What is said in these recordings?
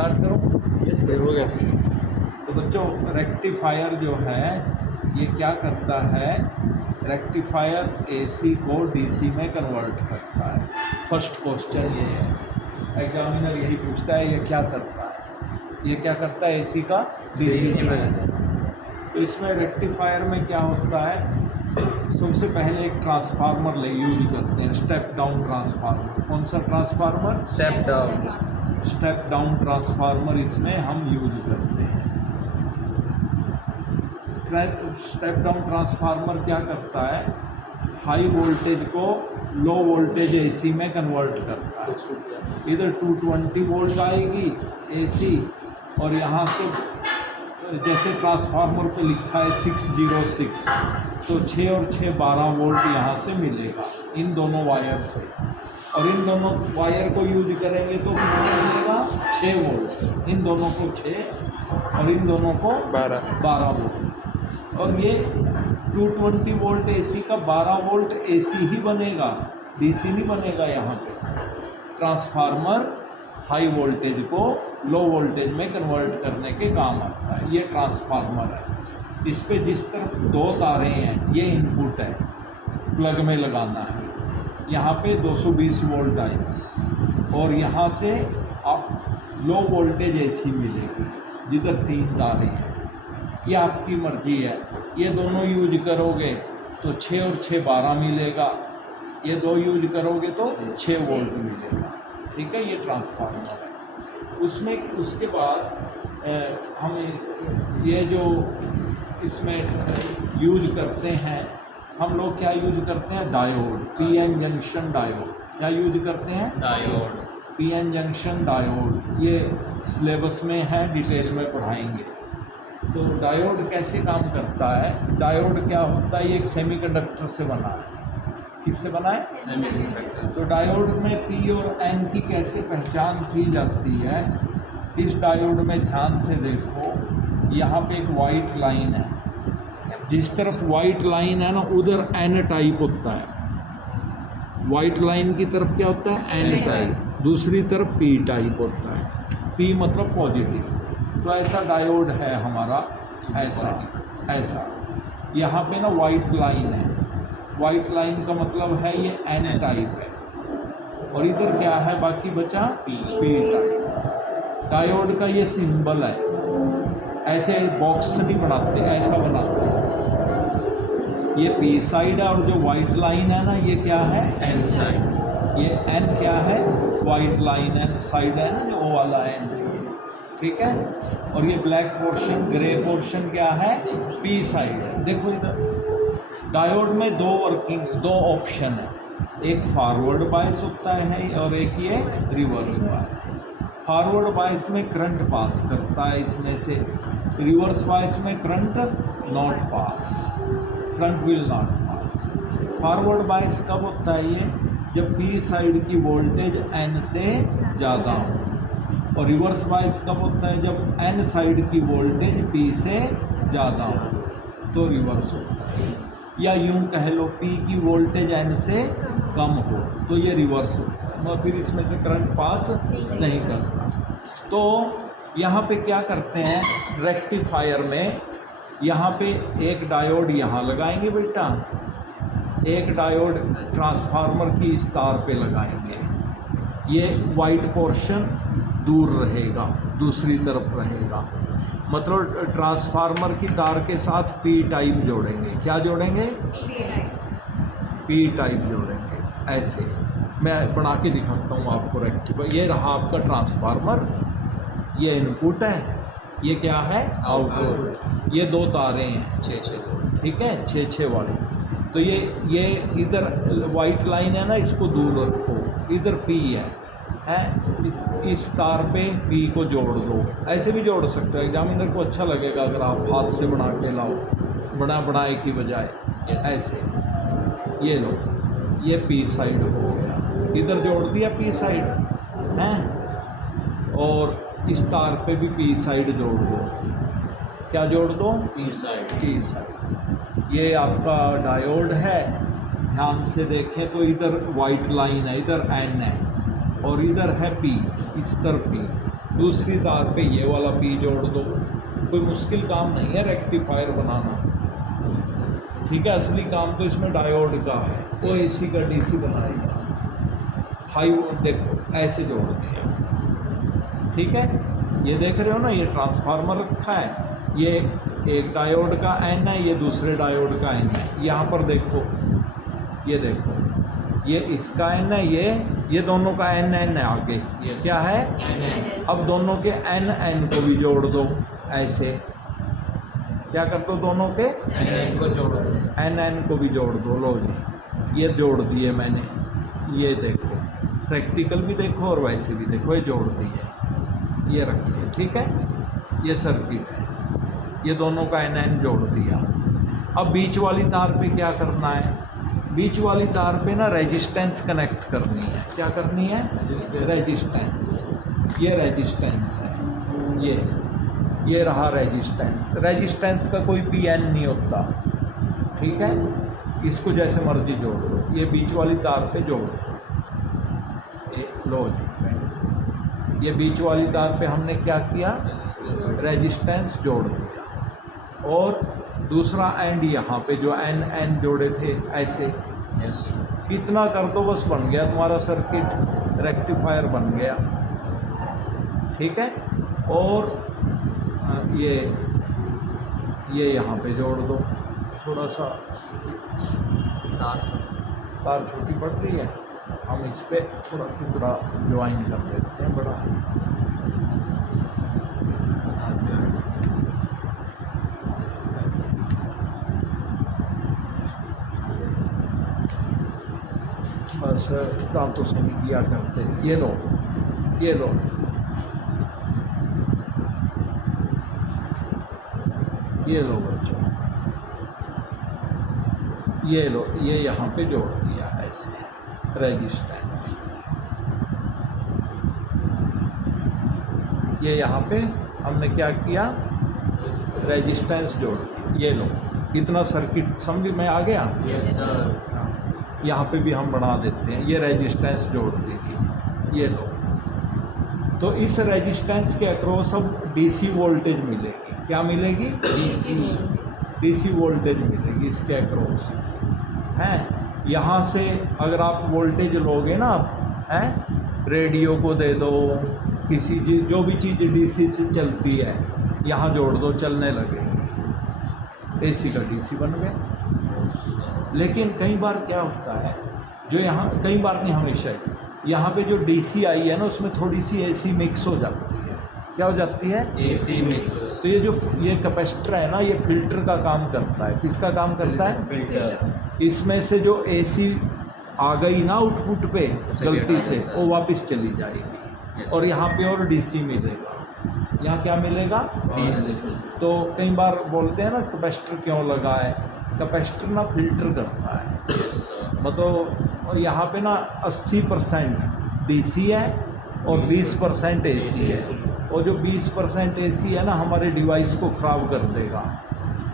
Start करूँ? ये हो गया। तो बच्चों रेक्टिफायर जो है ये क्या करता है, रेक्टिफायर एसी को डीसी में कन्वर्ट करता है। फर्स्ट क्वेश्चन ये है, एग्जामिनर यही पूछता है ये क्या करता है, ये क्या करता है एसी का डीसी में। तो इसमें रेक्टिफायर में क्या होता है, सबसे पहले एक ट्रांसफार्मर यूज करते हैं, स्टेप डाउन ट्रांसफार्मर। कौन सा ट्रांसफार्मर? स्टेप डाउन ट्रांसफार्मर इसमें हम यूज करते हैं। स्टेप डाउन ट्रांसफार्मर क्या करता है, हाई वोल्टेज को लो वोल्टेज एसी में कन्वर्ट करता है। इधर 220 वोल्ट आएगी एसी, और यहाँ से जैसे ट्रांसफार्मर पे लिखा है 606, तो 6 और 6 12 वोल्ट यहाँ से मिलेगा इन दोनों वायर से। और इन दोनों वायर को यूज करेंगे तो कितना मिलेगा? 6 वोल्ट। इन दोनों को 6 और इन दोनों को 12 वोल्ट। और ये 220 वोल्ट एसी का 12 वोल्ट एसी ही बनेगा, डीसी नहीं बनेगा। यहाँ पे ट्रांसफार्मर हाई वोल्टेज को लो वोल्टेज में कन्वर्ट करने के काम आता है। ये ट्रांसफार्मर है। इस पे जिस तरफ 2 तारें हैं ये इनपुट है, प्लग में लगाना है। यहाँ पे 220 वोल्ट आएगी और यहाँ से आप लो वोल्टेज एसी मिलेगी जिधर 3 तारें हैं। ये आपकी मर्जी है, ये दोनों यूज करोगे तो 6 और 6 12 मिलेगा, ये 2 यूज करोगे तो 6 वोल्ट मिलेगा। ठीक है, ये ट्रांसफार्मर है। उसमें उसके बाद हम ये जो इसमें यूज करते हैं, हम लोग क्या यूज करते हैं? Diode, PN junction diode. क्या यूज करते हैं? Diode, PN junction diode. ये सिलेबस में है, डिटेल में पढ़ाएंगे। तो डायोड कैसे काम करता है? डायोड क्या होता है, ये एक सेमीकंडक्टर से बना है। किससे बना है? सेमीकंडक्टर। तो डायोड में पी और एन की कैसे पहचान की जाती है? इस डायोड में ध्यान से देखो, यहाँ पे एक वाइट लाइन है, जिस तरफ वाइट लाइन है ना उधर एन टाइप होता है। वाइट लाइन की तरफ क्या होता है? N type. दूसरी तरफ पी टाइप होता है। पी मतलब पॉजिटिव। तो ऐसा डायोड है हमारा, ऐसा यहाँ पे ना वाइट लाइन है। वाइट लाइन का मतलब है ये एन टाइप है, और इधर क्या है बाकी बचा? P type. डायोड का ये सिंबल है, ऐसे बॉक्स नहीं बनाते, ऐसा बनाते हैं। ये पी साइड है और जो वाइट लाइन है ना ये क्या है? N side. ये एन क्या है? वाइट लाइन एन साइड है ना, जो ओ वाला एन है। ठीक है, और ये ब्लैक पोर्शन, ग्रे पोर्शन क्या है? पी साइड है। देखो इधर डायोड में दो ऑप्शन है, एक फॉरवर्ड बायस होता है और एक ये रिवर्स बायस। फॉरवर्ड बायस में करंट पास करता है इसमें से, रिवर्स बायस में current not pass, current will not pass. Forward bias कब होता है ये? जब पी साइड की वोल्टेज एन से ज़्यादा हो। और रिवर्स बायस कब होता है? जब एन साइड की वोल्टेज पी से ज़्यादा हो तो रिवर्स होता है। या यूं कह लो, पी की वोल्टेज एन से कम हो तो ये रिवर्स होता है, और फिर इसमें से करंट पास नहीं करता। तो यहाँ पे क्या करते हैं रेक्टिफायर में, यहाँ पे एक डायोड यहाँ लगाएंगे बेटा, एक डायोड ट्रांसफार्मर की इस तार पे लगाएंगे। ये वाइट पोर्शन दूर रहेगा, दूसरी तरफ रहेगा। मतलब ट्रांसफार्मर की तार के साथ पी टाइप जोड़ेंगे। क्या जोड़ेंगे? पी टाइप जोड़ेंगे। ऐसे मैं बना के दिखाता हूँ आपको रेक्टिफायर। ये रहा आपका ट्रांसफार्मर, ये इनपुट है, ये क्या है? आउटपुट। ये 2 तारें हैं 6-6, ठीक है, 6-6 वाली। तो ये इधर वाइट लाइन है ना, इसको दूर रखो, इधर पी है, इस तार पे पी को जोड़ दो। ऐसे भी जोड़ सकते हो, एग्जामिनर को अच्छा लगेगा अगर आप हाथ से बना के लाओ, बनाए की बजाय ऐसे। ये लो, ये पी साइड हो गया, इधर जोड़ दिया पी साइड है, और इस तार पे भी पी साइड जोड़ दो। क्या जोड़ दो? P side. ये आपका डायोड है, ध्यान से देखें तो इधर वाइट लाइन है, इधर एन है, और इधर है पी, इस तरफ पी। दूसरी तार पे ये वाला पी जोड़ दो। कोई मुश्किल काम नहीं है रेक्टिफायर बनाना, ठीक है। असली काम तो इसमें डायोड का है, वो एसी का डीसी बनाएगा। हाई देखो ऐसे जोड़ दिया, ठीक है। ये देख रहे हो ना, ये ट्रांसफार्मर रखा है, ये एक डायोड का एन है, ये दूसरे डायोड का एन है। यहाँ पर देखो, ये देखो, ये इसका एन है, ये दोनों का एन एन है आगे। क्या है? अब दोनों के एन एन को भी जोड़ दो ऐसे। क्या कर दो? दोनों के एन को जोड़ दो, एन एन को भी जोड़ दो। लो जी, ये जोड़ दिए मैंने। ये देखो, प्रैक्टिकल भी देखो और वैसे भी देखो, ये जोड़ दिए, ये रखिए, ठीक है। ये सर्किट है, ये दोनों का एन एन जोड़ दिया। अब बीच वाली तार पे क्या करना है? बीच वाली तार पे ना रेजिस्टेंस कनेक्ट करनी है। क्या करनी है? रेजिस्टेंस। ये रेजिस्टेंस है, ये रहा रेजिस्टेंस। रेजिस्टेंस का कोई पी एन नहीं होता, ठीक है। इसको जैसे मर्जी जोड़ दो, ये बीच वाली तार पे जोड़ दो। लो जी, ये बीच वाली तार पे हमने क्या किया? रेजिस्टेंस जोड़ दिया। और दूसरा एंड यहाँ पे जो एन एन जोड़े थे ऐसे, इतना कर दो, बस बन गया तुम्हारा सर्किट, रेक्टिफायर बन गया, ठीक है। और ये यहाँ पे जोड़ दो। थोड़ा सा तार छोटी पड़ रही है, हम इस पे थोड़ा टुकड़ा ज्वाइन कर देते हैं बड़ा। बस दांतों से नहीं किया करते। ये लो, ये लो, ये लो बच्चों, ये लो, ये यहाँ पे जोड़ दिया ऐसे रेजिस्टेंस। ये यहाँ पे हमने क्या किया? रेजिस्टेंस जोड़ दिया। ये लो, इतना सर्किट समझ में आ गया? Yes sir. यहाँ पे भी हम बना देते हैं, ये रेजिस्टेंस जोड़ दी थी। ये लो, तो इस रेजिस्टेंस के अक्रॉस अब डीसी वोल्टेज मिलेगी। क्या मिलेगी? डीसी वोल्टेज मिलेगी इसके अक्रॉस, हैं। यहाँ से अगर आप वोल्टेज लोगे ना, हैं, रेडियो को दे दो, किसी जो भी चीज़ डीसी से चलती है, यहाँ जोड़ दो, चलने लगेगी। एसी का डीसी बन गया। लेकिन कई बार क्या होता है, जो यहाँ, कई बार नहीं, हमेशा यहाँ पे जो डीसी आई है ना, उसमें थोड़ी सी एसी मिक्स हो जाती है। क्या हो जाती है? AC mix. तो ये कैपेसिटर है ना, ये फिल्टर का काम करता है। किसका काम करता है? फिल्टर। इसमें से जो एसी आ गई ना आउटपुट पे गलती से, वो वापस चली जाएगी और यहाँ प्योर डीसी मिलेगा। यहाँ क्या मिलेगा? तो कई बार बोलते हैं ना कैपेसिटर क्यों लगा है? कैपेसिटर ना फिल्टर करता है। मतलब यहाँ पे ना 80% डीसी है और 20% एसी है। और जो 20% एसी है ना, हमारे डिवाइस को ख़राब कर देगा।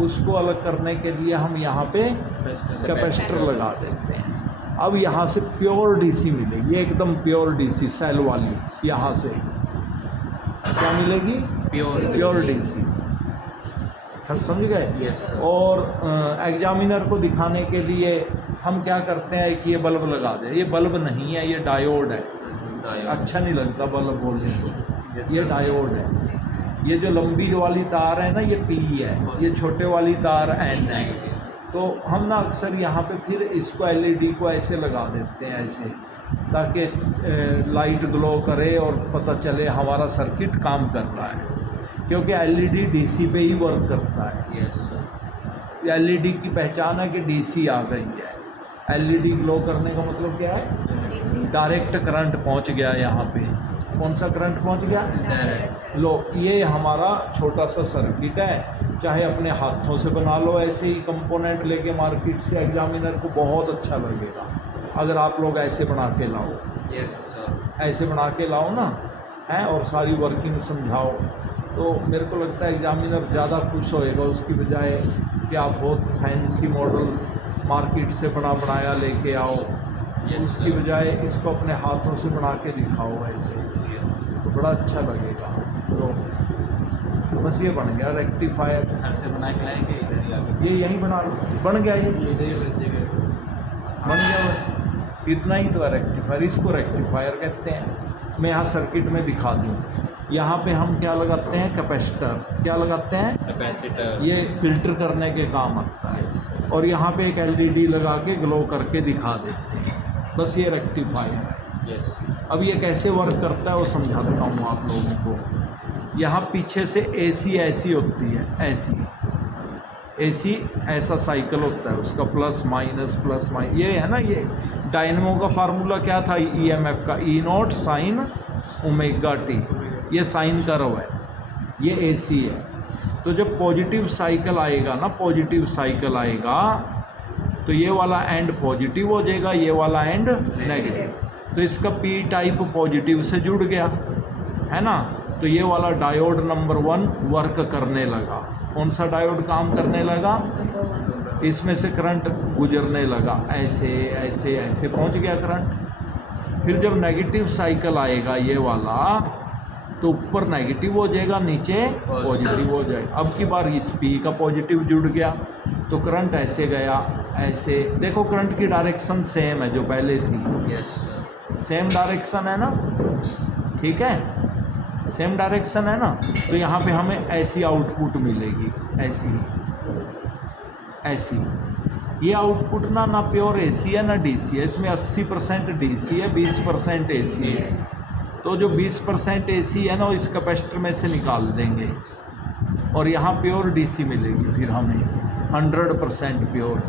उसको अलग करने के लिए हम यहाँ पे कैपेसिटर लगा देते हैं। अब यहाँ से प्योर डीसी मिलेगी, एकदम प्योर डीसी सेल वाली। यहाँ से क्या मिलेगी? Pure DC. समझ गए? Yes sir. और एग्जामिनर को दिखाने के लिए हम क्या करते हैं कि ये बल्ब लगा दें। ये बल्ब नहीं है, ये डायोड है। अच्छा नहीं लगता बल्ब बोलने को। ये डायोड है। ये जो लंबी वाली तार है ना, ये पी है, ये छोटे वाली तार एन है। तो हम ना अक्सर यहाँ पे फिर इसको एलईडी को ऐसे लगा देते हैं ऐसे, ताकि लाइट ग्लो करे और पता चले हमारा सर्किट काम कर रहा है। क्योंकि एलईडी डीसी पे ही वर्क करता है। Yes sir. एलईडी की पहचान है कि डीसी आ गई है। एलईडी ग्लो करने का मतलब क्या है? डायरेक्ट करंट पहुंच गया यहाँ पे। कौन सा करंट पहुंच गया? डायरेक्ट। लो, ये हमारा छोटा सा सर्किट है। चाहे अपने हाथों से बना लो ऐसे ही कंपोनेंट लेके मार्केट से, एग्जामिनर को बहुत अच्छा लगेगा अगर आप लोग ऐसे बना के लाओ। Yes sir. ऐसे बना के लाओ ना, हैं, और सारी वर्किंग समझाओ, तो मेरे को लगता है एग्जामिनर ज़्यादा खुश होएगा उसकी बजाय कि आप बहुत फैंसी मॉडल मार्केट से बना बनाया लेके आओ। उसकी बजाय इसको अपने हाथों से बना के दिखाओ ऐसे, तो बड़ा अच्छा लगेगा। तो बस ये बन गया रेक्टिफायर। घर से बना के लाएंगे इधर ही आके ये यहीं बना लो, बन गया ये, इधर ही बच जाएगा। बन गया बस। इतना ही तो है रेक्टिफायर, इसको रेक्टिफायर कहते हैं। मैं यहाँ सर्किट में दिखा दूँ। यहाँ पे हम क्या लगाते हैं, कैपेसिटर। क्या लगाते हैं, कैपेसिटर। ये फिल्टर करने के काम आता है। यस और यहाँ पे एक एलईडी लगा के ग्लो करके दिखा देते हैं। बस ये रेक्टिफायर है। यस अब ये कैसे वर्क करता है वो समझा देता हूँ आप लोगों को। यहाँ पीछे से एसी ऐसी होती है, एसी ऐसा साइकिल होता है उसका, प्लस माइनस। ये है ना, ये डायनेमो का फार्मूला क्या था, ईएमएफ का, ई नॉट साइन ओमेगा टी। ये साइन कर्व है, ये एसी है। तो जब पॉजिटिव साइकिल आएगा ना, पॉजिटिव साइकिल आएगा तो ये वाला एंड पॉजिटिव हो जाएगा, ये वाला एंड नेगेटिव। तो इसका पी टाइप पॉजिटिव से जुड़ गया है ना। तो ये वाला डायोड नंबर 1 वर्क करने लगा। कौन सा डायोड काम करने लगा, इसमें से करंट गुजरने लगा, ऐसे ऐसे ऐसे पहुंच गया करंट। फिर जब नेगेटिव साइकिल आएगा ये वाला, तो ऊपर नेगेटिव हो जाएगा, नीचे पॉजिटिव हो जाएगा। अब की बार इस पी का पॉजिटिव जुड़ गया तो करंट ऐसे गया, ऐसे। देखो करंट की डायरेक्शन सेम है जो पहले थी, यस सेम डायरेक्शन है ना, ठीक है, सेम डायरेक्शन है ना। तो यहाँ पे हमें ऐसी आउटपुट मिलेगी, ऐसी। ये आउटपुट ना प्योर एसी है ना डीसी है। इसमें 80% डीसी है, 20% एसी है। तो जो 20% एसी है ना, वो इस कैपेसिटर में से निकाल देंगे और यहाँ प्योर डीसी मिलेगी फिर हमें, 100% प्योर।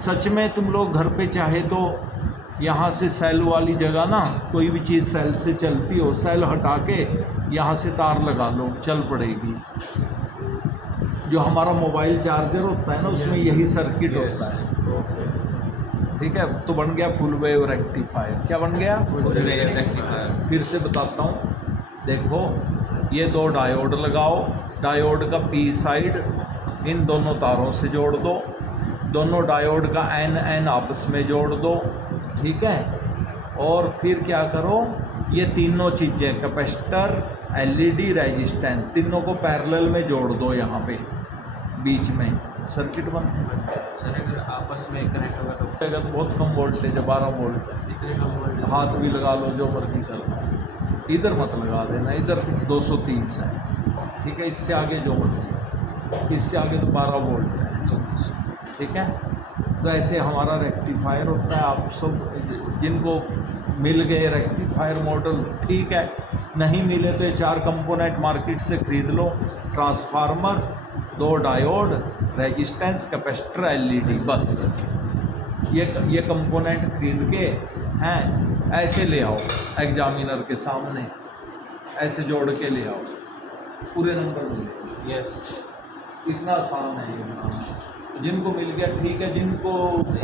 सच में तुम लोग घर पे चाहे तो यहाँ से सेल वाली जगह ना, कोई भी चीज़ सेल से चलती हो, सेल हटा के यहाँ से तार लगा लो, चल पड़ेगी। जो हमारा मोबाइल चार्जर होता है ना, उसमें यही सर्किट होता है, ठीक है। तो बन गया फुल वेव रेक्टिफायर। क्या बन गया, फुल वेव रेक्टिफायर। फिर से बताता हूँ। देखो ये 2 डायोड लगाओ, डायोड का पी साइड इन दोनों तारों से जोड़ दो, दोनों डायोड का एन आपस में जोड़ दो, ठीक है। और फिर क्या करो, ये तीनों चीज़ें, कैपेसिटर, एलईडी, रेजिस्टेंस, तीनों को पैरेलल में जोड़ दो, यहाँ पे बीच में सर्किट बन। सर अगर आपस में कनेक्ट होगा तो अगर बहुत कम वोल्टेज है, 12 वोल्ट है, इतने कम वोल्टेज हाथ भी लगा लो, जो मर्जी कर लो। इधर मत लगा देना, इधर 230 है, ठीक है। इससे आगे जो मर्जी, इससे आगे तो 12 वोल्ट है, ठीक है। तो ऐसे हमारा रेक्टिफायर होता है। आप सब जिनको मिल गए रेक्टिफायर मॉडल, ठीक है, नहीं मिले तो ये 4 कंपोनेंट मार्केट से खरीद लो, transformer, 2 diode, resistance, capacitor, LED, बस ये कंपोनेंट खरीद के हैं ऐसे ले आओ एग्जामिनर के सामने, ऐसे जोड़ के ले आओ, पूरे नंबर मिले। यस इतना आसान है ये बनाना। जिनको मिल गया ठीक है, जिनको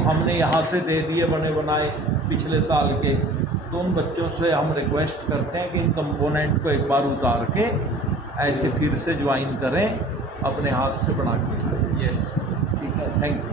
हमने यहाँ से दे दिए बने बनाए पिछले साल के, तो उन बच्चों से हम रिक्वेस्ट करते हैं कि इन कंपोनेंट को एक बार उतार के ऐसे फिर से ज्वाइन करें, अपने हाथ से बना के। यस ठीक है, थैंक यू।